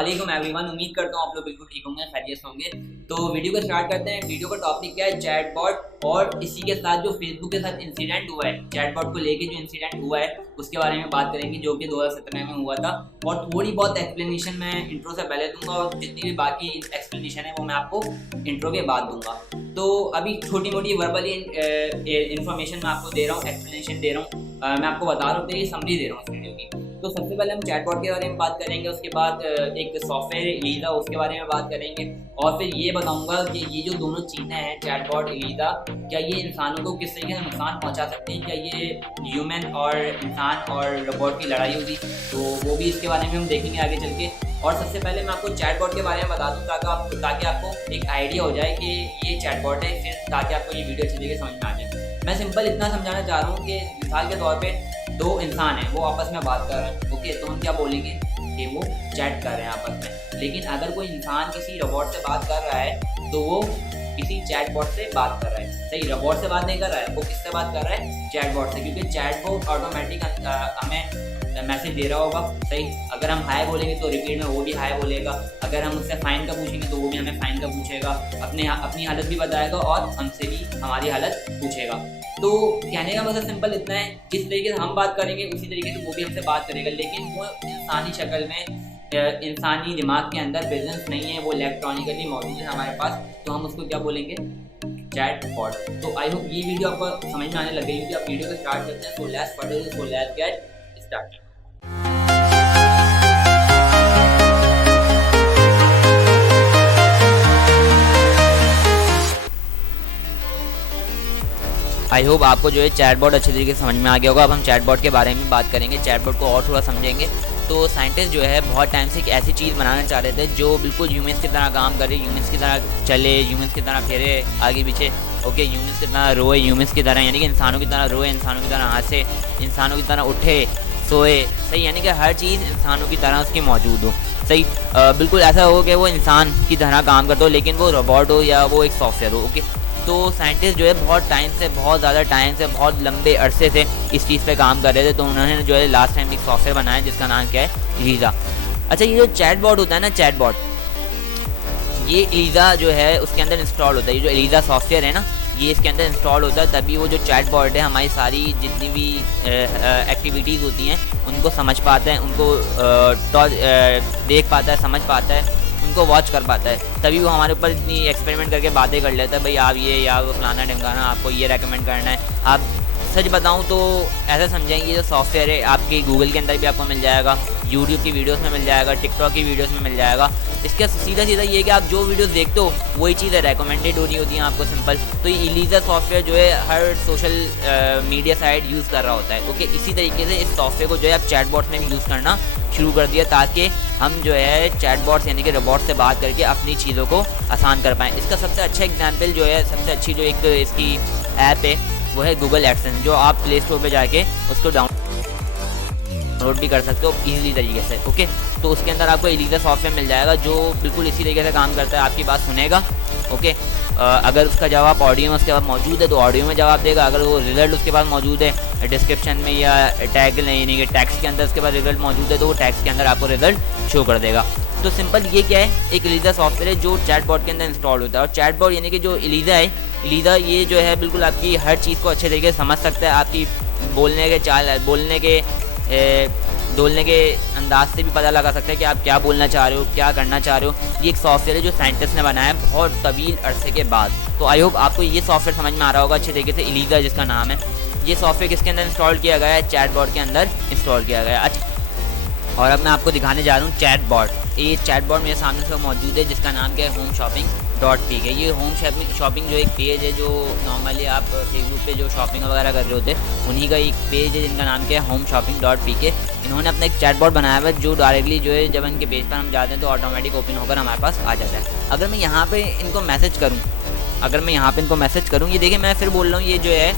वालेकुम एवरीवन। उम्मीद करता हूँ आप लोग बिल्कुल ठीक होंगे, खैरियत से होंगे। तो वीडियो को स्टार्ट करते हैं। वीडियो का टॉपिक क्या है? चैटबॉट और इसी के साथ जो फेसबुक के साथ इंसिडेंट हुआ है, चैटबॉट को लेके जो इंसिडेंट हुआ है उसके बारे में बात करेंगे, जो कि 2017 में हुआ था। और थोड़ी बहुत एक्सप्लेनेशन मैं इंट्रो से पहले दूंगा और जितनी भी बाकी एक्सप्लेनेशन है वो मैं आपको इंट्रो के बाद दूंगा। तो अभी छोटी मोटी वर्बली इन्फॉर्मेशन मैं आपको दे रहा हूँ, एक्सप्लेनेशन दे रहा हूँ, मैं आपको बता रहा हूँ, समरी दे रहा हूँ इस वीडियो की। तो सबसे पहले हम चैटबॉट के बारे में बात करेंगे, उसके बाद एक सॉफ्टवेयर एलिजा उसके बारे में बात करेंगे, और फिर ये बताऊंगा कि ये जो दोनों चीज़ें हैं चैटबॉट एलिजा, क्या ये इंसानों को किस तरीके से नुकसान पहुंचा सकते हैं, क्या ये ह्यूमन और इंसान और रोबोट की लड़ाई होगी, तो वो भी इसके बारे में हम देखेंगे आगे चल के। और सबसे पहले मैं आपको चैटबॉट के बारे में बता दूँ ताकि आपको एक आइडिया हो जाए कि ये चैटबॉट है, फिर ताकि आपको ये वीडियो अच्छी तरीके समझ में आ जाए। मैं सिंपल इतना समझाना चाह रहा हूँ कि मिसाल के तौर पे दो इंसान हैं, वो आपस में बात कर रहे हैं, ओके, तो हम क्या बोलेंगे कि वो चैट कर रहे हैं आपस में। लेकिन अगर कोई इंसान किसी रोबोट से बात कर रहा है तो वो किसी चैटबॉट से बात कर रहा है। सही, रोबोट से बात नहीं कर रहा है, वो किससे बात कर रहा है? चैटबॉट से, क्योंकि चैटबॉट ऑटोमेटिक हमें मैसेज दे रहा होगा। सही, अगर हम हाय बोलेंगे तो रिपीट में वो भी हाय बोलेगा, अगर हम उससे फाइन का पूछेंगे तो वो भी हमें फाइन का पूछेगा, अपनी हालत भी बताएगा और हमसे भी हमारी हालत पूछेगा। तो कहने का मतलब सिंपल इतना है, जिस तरीके से हम बात करेंगे उसी तरीके से वो भी हमसे बात करेगा, लेकिन वो इंसानी शक्ल में, इंसानी दिमाग के अंदर प्रेजेंस नहीं है, वो इलेक्ट्रॉनिकली मौजूद है हमारे पास, तो हम उसको क्या बोलेंगे? चैटबॉट। तो आई होप ये वीडियो आपको समझ में आने लग गई होगी। आप वीडियो को स्टार्ट करते हैं। So let's get started. I hope आपको जो है चैटबॉट अच्छे तरीके से समझ में आ गया होगा। अब हम चैटबॉट के बारे में बात करेंगे, चैटबॉट को और थोड़ा समझेंगे। तो साइंटिस्ट जो है बहुत टाइम से एक ऐसी चीज़ बनाना चाह रहे थे जो बिल्कुल ह्यूमंस की तरह काम करे, ह्यूमंस की तरह चले, ह्यूमंस की तरह फेरे आगे पीछे, ओके, ह्यूमंस की तरह रोए, ह्यूमंस की तरह यानी कि इंसानों की तरह रोए, इंसानों की तरह हंसे, इंसानों की तरह उठे सोए। सही, यानी कि हर चीज़ इंसानों की तरह उसकी मौजूद हो। सही, बिल्कुल ऐसा हो कि वो इंसान की तरह काम करता हो, लेकिन वो रोबोट हो या वो एक सॉफ्टवेयर हो। ओके, तो साइंटिस्ट जो है बहुत टाइम से, बहुत ज़्यादा टाइम से, बहुत लंबे अरसे से इस चीज़ पे काम कर रहे थे। तो उन्होंने जो है लास्ट टाइम एक सॉफ्टवेयर बनाया जिसका नाम क्या है? एलिजा। अच्छा, ये जो चैटबॉट होता है ना, चैटबॉट, ये एलिजा जो है उसके अंदर इंस्टॉल होता है। ये जो एलिजा सॉफ्टवेयर है ना, ये इसके अंदर इंस्टॉल होता है, तभी वो जो चैटबॉट है हमारी सारी जितनी भी एक्टिविटीज़ होती हैं उनको समझ पाता है, उनको देख पाता है, समझ पाता है, उनको वॉच कर पाता है, तभी वो हमारे ऊपर इतनी एक्सपेरिमेंट करके बातें कर लेता है, भाई आप ये या वो फलाना ढंगाना, आपको ये रेकमेंड करना है। आप सच बताऊं तो ऐसा समझेंगे, जो सॉफ्टवेयर है आपके गूगल के अंदर भी आपको मिल जाएगा, यूट्यूब की वीडियोस में मिल जाएगा, टिकटॉक की वीडियोस में मिल जाएगा। इसका सीधा सीधा ये कि आप जो वीडियोस देखते हो वही चीज़ें रेकमेंडेड हो रही होती हैं आपको, सिंपल। तो ये एलिजा सॉफ्टवेयर जो है हर सोशल मीडिया साइट यूज़ कर रहा होता है। ओके, इसी तरीके से इस सॉफ्टवेयर को जो है आप चैटबॉट में भी यूज़ करना शुरू कर दिया, ताकि हम जो है चैटबॉट यानी कि रोबोट से बात करके अपनी चीज़ों को आसान कर पाएँ। इसका सबसे अच्छा एग्जाम्पल जो है, सबसे अच्छी जो एक इसकी ऐप है वो है गूगल एडसेंस, जो आप प्ले स्टोर पे जाके उसको डाउनलोड भी कर सकते हो इजीली तरीके से। ओके, तो उसके अंदर आपको एलिजा सॉफ्टवेयर मिल जाएगा जो बिल्कुल इसी तरीके से काम करता है, आपकी बात सुनेगा। ओके, अगर उसका जवाब ऑडियो में उसके बाद मौजूद है तो ऑडियो में जवाब देगा, अगर वो रिजल्ट उसके पास मौजूद है डिस्क्रिप्शन में या टैग यानी कि टैक्स के अंदर उसके बाद रिजल्ट मौजूद है, तो वो टैक्स के अंदर आपको रिजल्ट शो कर देगा। तो सिंपल ये क्या है? एक एलिजा सॉफ्टवेयर है जो चैटबॉट के अंदर इंस्टॉल होता है। और चैटबॉट यानी कि जो एलिजा है, एलिजा ये जो है बिल्कुल आपकी हर चीज़ को अच्छे तरीके से समझ सकता है, आपकी बोलने के चाल, बोलने के अंदाज से भी पता लगा सकता है कि आप क्या बोलना चाह रहे हो, क्या करना चाह रहे हो। ये एक सॉफ्टवेयर है जो साइंटिस्ट ने बनाया है बहुत तवील अरसे के बाद। तो आई होप आपको ये सॉफ्टवेयर समझ में आ रहा होगा अच्छे तरीके से, एलिजा जिसका नाम है। ये सॉफ्टवेयर किसके अंदर इंस्टॉल किया गया है? चैटबॉट के अंदर इंस्टॉल किया गया है। अच्छा, और अब मैं आपको दिखाने जा रहा हूँ चैटबॉट। ये चैटबॉट मेरे सामने से मौजूद है जिसका नाम क्या है? homeshopping.pk है। ये होम शॉपिंग जो एक पेज है, जो नॉर्मली आप फेसबुक पे जो शॉपिंग वगैरह कर रहे होते हैं उन्हीं का एक पेज है जिनका नाम क्या है? homeshopping.pk। इन्होंने अपना एक चैटबॉट बनाया हुआ है जो डायरेक्टली जो है जब इनके पेज पर हम जाते हैं तो ऑटोमेटिक ओपन होकर हमारे पास आ जाता है। अगर मैं यहाँ पे इनको मैसेज करूँ, ये देखिए मैं फिर बोल रहा हूँ, ये जो है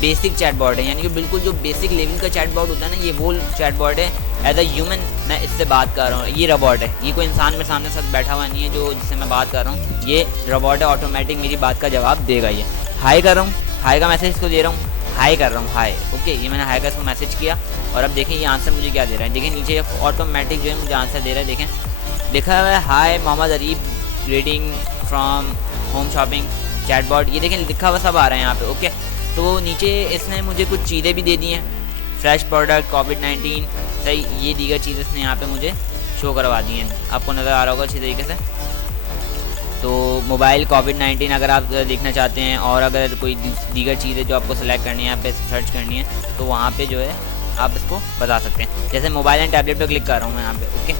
बेसिक चैटबॉट है, यानी कि बिल्कुल जो बेसिक लेवल का चैटबॉट होता है ना, ये वो चैटबॉट है। एज अ ह्यूमन मैं इससे बात कर रहा हूँ, ये रोबोट है, ये कोई इंसान मेरे सामने साथ बैठा हुआ नहीं है जो जिससे मैं बात कर रहा हूँ, ये रोबोट है, ऑटोमेटिक मेरी बात का जवाब देगा। ये हाई कर रहा हूँ, हाई का मैसेज इसको दे रहा हूँ, हाई कर रहा हूँ, हाई। ओके, ये मैंने हाई का इसको मैसेज किया और अब देखें ये आंसर मुझे क्या दे रहा है। देखें नीचे ऑटोमेटिक जो है मुझे आंसर दे रहा है। देखें लिखा हुआ है hi Mohammad Areeb greeting from home shopping chatbot, ये देखें लिखा हुआ सब आ रहा है यहाँ पे। ओके, तो नीचे इसने मुझे कुछ चीज़ें भी दे दी हैं, फ्रेश प्रोडक्ट, कोविड-19, सही, ये दीगर चीज़ें इसने यहाँ पे मुझे शो करवा दी हैं, आपको नज़र आ रहा होगा अच्छी तरीके से। तो मोबाइल कोविड-19 अगर आप देखना चाहते हैं, और अगर कोई दीगर चीज़ें जो आपको सेलेक्ट करनी है, यहाँ पे सर्च करनी है, तो वहाँ पे जो है आप इसको बता सकते हैं। जैसे मोबाइल एंड टैबलेट पे क्लिक कर रहा हूँ मैं यहाँ पे। ओके,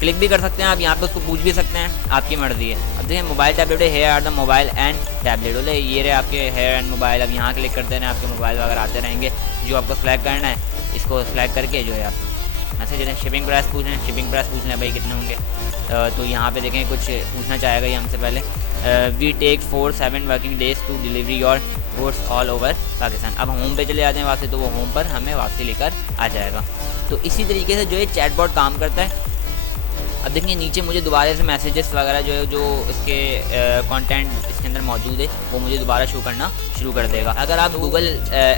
क्लिक भी कर सकते हैं आप यहाँ पे, उसको पूछ भी सकते हैं, आपकी मर्ज़ी है। अब देखिए मोबाइल टैबलेट है, here are the mobile and tablet, बोले ये रहे आपके हेयर एंड मोबाइल। अब यहाँ क्लिक करते हैं, आपके मोबाइल वगैरह आते रहेंगे। जो आपको सेलेक्ट करना है, इसको सेलेक्ट करके जो है आप ऐसे जैसे शिपिंग प्राइस पूछ लें, शिपिंग प्राइस पूछ लें भाई कितने होंगे। तो यहाँ पे देखें कुछ पूछना चाहेगा ये हमसे पहले। We take 4-7 working days to delivery your goods all over Pakistan. अब होम पे चले जाते हैं वापसी, तो वो होम पर हमें वापसी लेकर आ जाएगा। तो इसी तरीके से जो है चैटबॉट काम करता है। अब देखिए नीचे मुझे दोबारा से मैसेजेस वगैरह जो इसके कंटेंट इसके अंदर मौजूद है, वो मुझे दोबारा शो करना शुरू कर देगा। अगर आप गूगल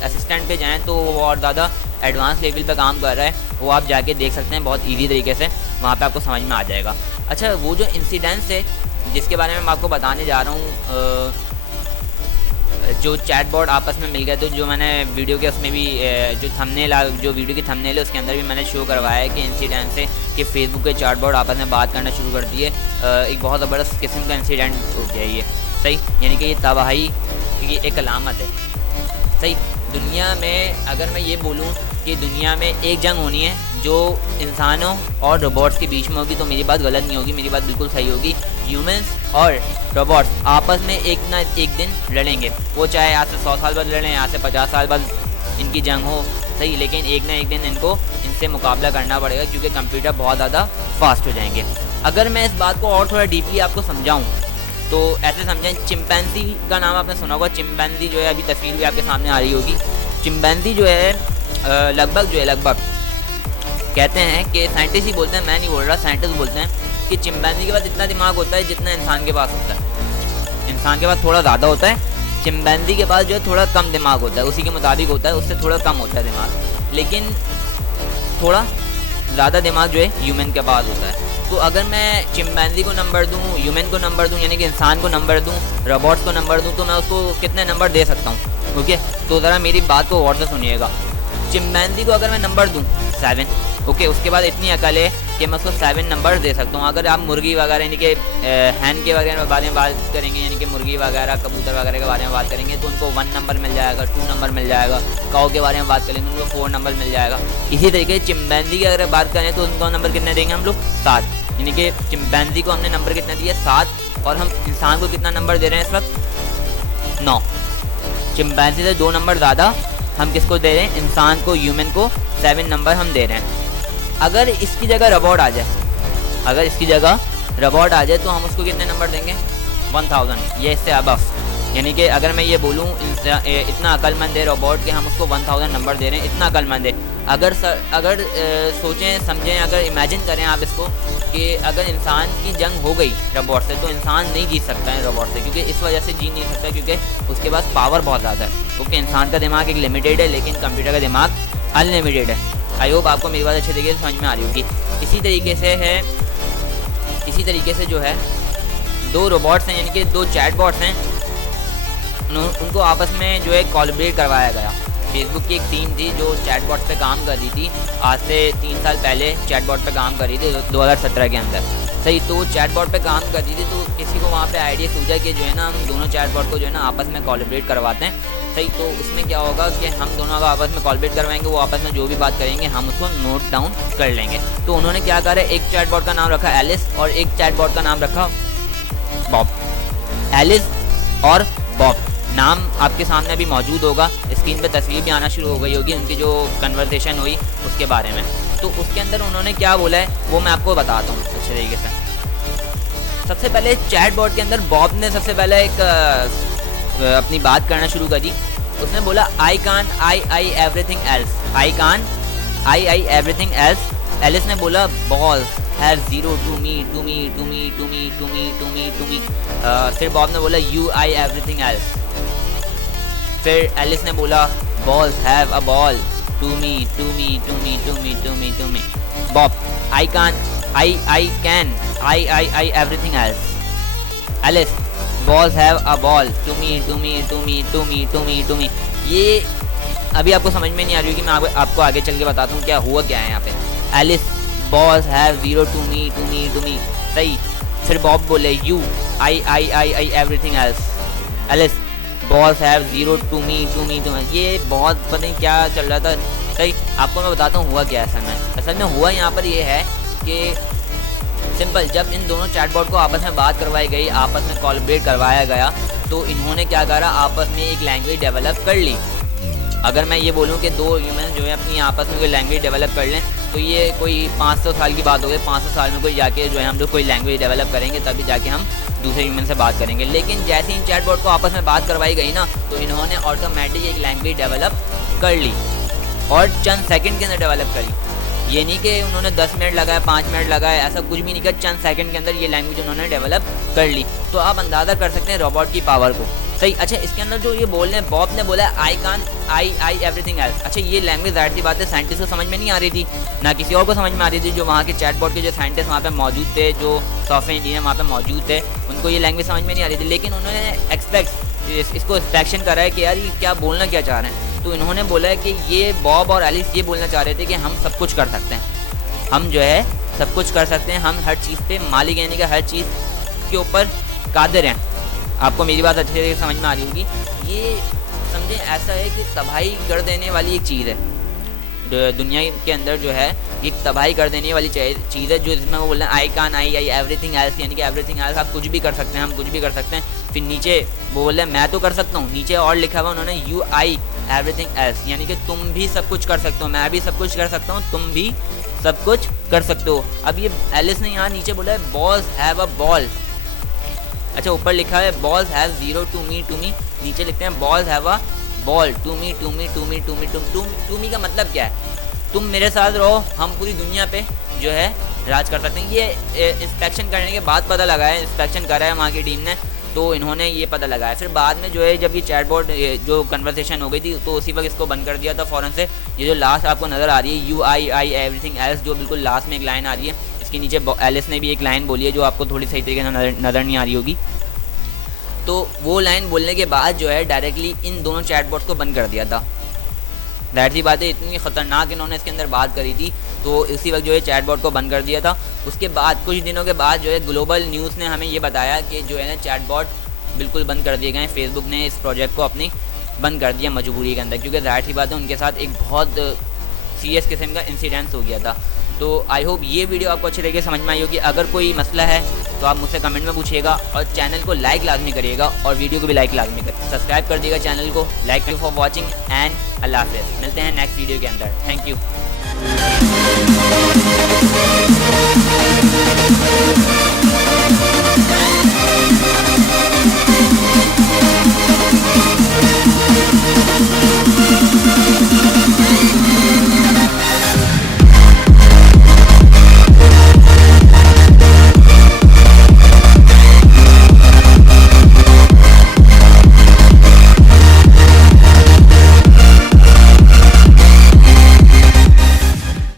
असिस्टेंट पे जाएं तो वो और ज़्यादा एडवांस लेवल पे काम कर रहा है, वो आप जाके देख सकते हैं बहुत इजी तरीके से, वहाँ पे आपको समझ में आ जाएगा। अच्छा, वो जो इंसिडेंट्स है जिसके बारे में मैं आपको बताने जा रहा हूँ, जो चैटबॉट आपस में मिल गए, तो जो मैंने वीडियो के उसमें भी जो थंबनेल, जो वीडियो की थंबनेल है उसके अंदर भी मैंने शो करवाया है कि इंसिडेंट से कि फेसबुक के चैटबॉट आपस में बात करना शुरू कर दिए। एक बहुत ज़बरदस्त किस्म का इंसिडेंट हो गया ये, सही, यानी कि ये तबाही की एक अलामत है। सही, दुनिया में अगर मैं ये बोलूँ कि दुनिया में एक जंग होनी है जो इंसानों और रोबोट्स के बीच में होगी, तो मेरी बात गलत नहीं होगी, मेरी बात बिल्कुल सही होगी। ह्यूमंस और रोबोट्स आपस में एक ना एक दिन लड़ेंगे, वो चाहे आज से 100 साल बाद लड़ें, आज से 50 साल बाद इनकी जंग हो, सही, लेकिन एक ना एक दिन इनसे मुकाबला करना पड़ेगा, क्योंकि कंप्यूटर बहुत ज़्यादा फास्ट हो जाएंगे। अगर मैं इस बात को और थोड़ा डीपली आपको समझाऊँ तो ऐसे समझें, चिंपैंजी का नाम आपने सुना होगा। चिंपैंजी जो है, अभी तस्वीर भी आपके सामने आ रही होगी। चिंपैंजी जो है लगभग कहते हैं कि साइंटिस्ट ही बोलते हैं, मैं नहीं बोल रहा, साइंटिस्ट बोलते हैं कि चिंपैंजी के पास इतना दिमाग होता है जितना इंसान के पास होता है। इंसान के पास थोड़ा ज़्यादा होता है, चिंपैंजी के पास जो है थोड़ा कम दिमाग होता है, उसी के मुताबिक होता है, उससे थोड़ा कम होता है दिमाग, लेकिन थोड़ा ज़्यादा दिमाग जो है ह्यूमन के पास होता है। तो अगर मैं चिंपैंजी को नंबर दूँ, ह्यूमन को नंबर दूँ, यानी कि इंसान को नंबर दूँ, रोबोट्स को नंबर दूँ, तो मैं उसको कितने नंबर दे सकता हूँ? ओके, तो ज़रा मेरी बात को गौर से सुनिएगा। चिंपैंजी को अगर मैं नंबर दूँ 7, ओके, उसके बाद इतनी अकल है कि मैं उसको 7 नंबर दे सकता हूँ। अगर आप मुर्गी वगैरह यानी कि हैन के वगैरह बारे में बात करेंगे, यानी कि मुर्गी वगैरह, कबूतर वगैरह के बारे में बात करेंगे, तो उनको 1 नंबर मिल जाएगा, 2 नंबर मिल जाएगा। काऊ के बारे में बात करेंगे, उनको 4 नंबर मिल जाएगा। इसी तरीके से चिंपैंजी की अगर बात करें तो उनको नंबर कितने देंगे हम लोग? 7, यानी कि चिंपैंजी को हमने नंबर कितना दिया? 7, और हम इंसान को कितना नंबर दे रहे हैं इस वक्त? 9। चिंपैंजी से 2 नंबर ज़्यादा हम किसको दे रहे हैं? इंसान को, ह्यूमन को 7 नंबर हम दे रहे हैं। अगर इसकी जगह रोबोट आ जाए, तो हम उसको कितने नंबर देंगे? 1000, ये इससे अबव। यानी कि अगर मैं ये बोलूँ इतना अक्लमंद है रोबोट कि हम उसको 1000 नंबर दे रहे हैं, इतना अक्लमंद है। अगर सोचें समझें, अगर इमेजिन करें आप इसको कि अगर इंसान की जंग हो गई रोबोट से, तो इंसान नहीं जीत सकता है रोबोट से, क्योंकि इस वजह से जीत नहीं सकता क्योंकि उसके पास पावर बहुत ज़्यादा है। क्योंकि इंसान का दिमाग एक लिमिटेड है, लेकिन कंप्यूटर का दिमाग अनलिमिटेड है। आई होप आपको मेरी बात अच्छे तरीके से समझ में आ रही होगी। इसी तरीके से जो है 2 रोबोट्स हैं, यानी कि 2 चैटबॉट्स हैं, उनको आपस में जो है कोलैबोरेट करवाया गया। फेसबुक की एक टीम थी जो चैटबॉट पे काम कर रही थी, आज से 3 साल पहले चैटबॉट पे काम कर रही थी 2017 के अंदर, सही। तो चैटबॉट पे काम कर रही थी, तो किसी को वहाँ पे आइडिया सूझा कि जो है ना हम दोनों चैटबॉट को जो है ना आपस में कोलैबोरेट करवाते हैं, सही। तो उसमें क्या होगा कि हम दोनों का आपस में कोलैबोरेट करवाएंगे, वो आपस में जो भी बात करेंगे हम उसको नोट डाउन कर लेंगे। तो उन्होंने क्या करा, एक चैटबॉट का नाम रखा एलिस और एक चैटबॉट का नाम रखा बॉब। एलिस और बॉब नाम आपके सामने अभी मौजूद होगा, स्क्रीन पे तस्वीर भी आना शुरू हो गई होगी उनकी जो कन्वर्सेशन हुई उसके बारे में। तो उसके अंदर उन्होंने क्या बोला है वो मैं आपको बताता हूँ अच्छे तरीके से। सबसे पहले चैटबॉट के अंदर बॉब ने सबसे पहले एक अपनी बात करना शुरू करी। उसने बोला I can I everything else, I can I everything else. Alice ने बोला balls have zero to me to me to me to me to me to me to me. फिर बॉब ने बोला यू आई एवरीथिंग एल्स। फिर Alice ने बोला balls have a ball to me to me to me to me to me to me. Bob I can I can, I everything else. Alice, balls have a ball. To me. ये अभी आपको समझ में नहीं आ रही कि मैं आपको आगे चल के बताता हूँ क्या हुआ क्या है यहाँ पे. Alice, balls have zero to me. सही. फिर बॉब बोले you, I everything else. Alice, balls have zero to me. ये बहुत पता नहीं क्या चल रहा था. सही. आपको मैं बताता हूँ हुआ क्या असल में हुआ यहाँ पर ये है कि सिंपल, जब इन दोनों चैटबॉट को आपस में बात करवाई गई, आपस में कोलैबोरेट करवाया गया, तो इन्होंने क्या करा, आपस में एक लैंग्वेज डेवलप कर ली. अगर मैं ये बोलूँ कि दो ह्यूमन जो है अपनी आपस में कोई लैंग्वेज डेवलप कर लें, तो ये कोई 500 साल की बात हो गई. 500 साल में कोई जाके जो है हम लोग कोई लैंग्वेज डेवलप करेंगे, तभी जाके हम दूसरे ह्यूमन से बात करेंगे. लेकिन जैसे इन चैटबॉट को आपस में बात करवाई गई ना, तो इन्होंने ऑटोमेटिक एक लैंग्वेज डेवलप कर ली और चंद सेकंड के अंदर डेवलप करी. ये नहीं कि उन्होंने 10 मिनट लगाए, 5 मिनट लगाए, ऐसा कुछ भी नहीं किया. चंद सेकंड के अंदर ये लैंग्वेज उन्होंने डेवलप कर ली. तो आप अंदाज़ा कर सकते हैं रोबोट की पावर को. सही. अच्छा, इसके अंदर जो ये बोल रहे हैं, बॉब ने बोला I can, I everything else. अच्छा, ये लैंग्वेज जाहिर सी बात है साइंटिस्ट को समझ में नहीं आ रही थी, ना किसी और को समझ में आ रही थी. जो वहाँ के चैटबॉट के जो साइंटिस्ट वहाँ पे मौजूद थे, जो सॉफ्टवेयर इंजीनियर वहाँ पे मौजूद थे, उनको ये लैंग्वेज समझ में नहीं आ रही थी. लेकिन उन्होंने इसको एक्सपेक्शन करा है कि यार ये क्या बोलना क्या चाह रहे हैं. तो इन्होंने बोला है कि ये बॉब और एलिस ये बोलना चाह रहे थे कि हम सब कुछ कर सकते हैं, हम जो है सब कुछ कर सकते हैं, हम हर चीज़ पे मालिक, यानी कि हर चीज़ के ऊपर कादिर हैं. आपको मेरी बात अच्छे से समझ में आ रही होगी. ये समझें, ऐसा है कि तबाही कर देने वाली एक चीज़ है दुनिया के अंदर, जो है एक तबाही कर देने वाली चीज़ है, जो जिसमें वो बोल रहे हैं आई कान, आई एवरीथिंग एल्स, यानी कि एवरीथिंग एल्स, आप कुछ भी कर सकते हैं, हम कुछ भी कर सकते हैं. फिर नीचे वो बोल रहे हैं मैं तो कर सकता हूँ, नीचे और लिखा हुआ उन्होंने यू आई एवरीथिंग एल्स, यानी कि तुम भी सब कुछ कर सकते हो, मैं भी सब कुछ कर सकता हूँ, तुम भी सब कुछ कर सकते हो. अब ये एलिस ने यहाँ नीचे बोला है बॉल्स हैव अ बॉल. अच्छा, ऊपर लिखा है balls have zero to me, नीचे लिखते हैं balls have a ball. To me का मतलब क्या है? तुम मेरे साथ रहो, हम पूरी दुनिया पे जो है राज कर सकते हैं. ये इंस्पेक्शन करने के बाद पता लगा है, इंस्पेक्शन करा है वहाँ की टीम ने, तो इन्होंने ये पता लगाया. फिर बाद में जो है जब ये चैटबॉट जो कन्वर्सेशन हो गई थी, तो उसी वक्त इसको बंद कर दिया था फ़ौरन से. ये जो लास्ट आपको नज़र आ रही है यू आई एवरीथिंग एल्स, जो बिल्कुल लास्ट में एक लाइन आ रही है, इसके नीचे एलिस ने भी एक लाइन बोली है जो आपको थोड़ी सही तरीके से नज़र नहीं आ रही होगी. तो वो लाइन बोलने के बाद जो है डायरेक्टली इन दोनों चैटबॉट को बंद कर दिया था. जाहिर सी बात है, इतनी ख़तरनाक इन्होंने इसके अंदर बात करी थी, तो इसी वक्त जो है चैटबॉट को बंद कर दिया था. उसके बाद कुछ दिनों के बाद जो है ग्लोबल न्यूज़ ने हमें ये बताया कि जो है ना चैटबॉट बिल्कुल बंद कर दिए गए. फेसबुक ने इस प्रोजेक्ट को अपनी बंद कर दिया मजबूरी के अंदर, क्योंकि जाहिर सी बात है उनके साथ एक बहुत सीरियस किस्म का इंसिडेंस हो गया था. तो आई होप ये वीडियो आपको अच्छे तरीके से समझ में आई होगी. अगर कोई मसला है तो आप मुझसे कमेंट में पूछिएगा, और चैनल को लाइक लाजमी करिएगा, और वीडियो को भी लाइक लाजमी करिएगा. सब्सक्राइब कर दिएगा चैनल को. Like you for watching and अल्लाह हाफ़िज़. मिलते हैं नेक्स्ट वीडियो के अंदर. Thank you.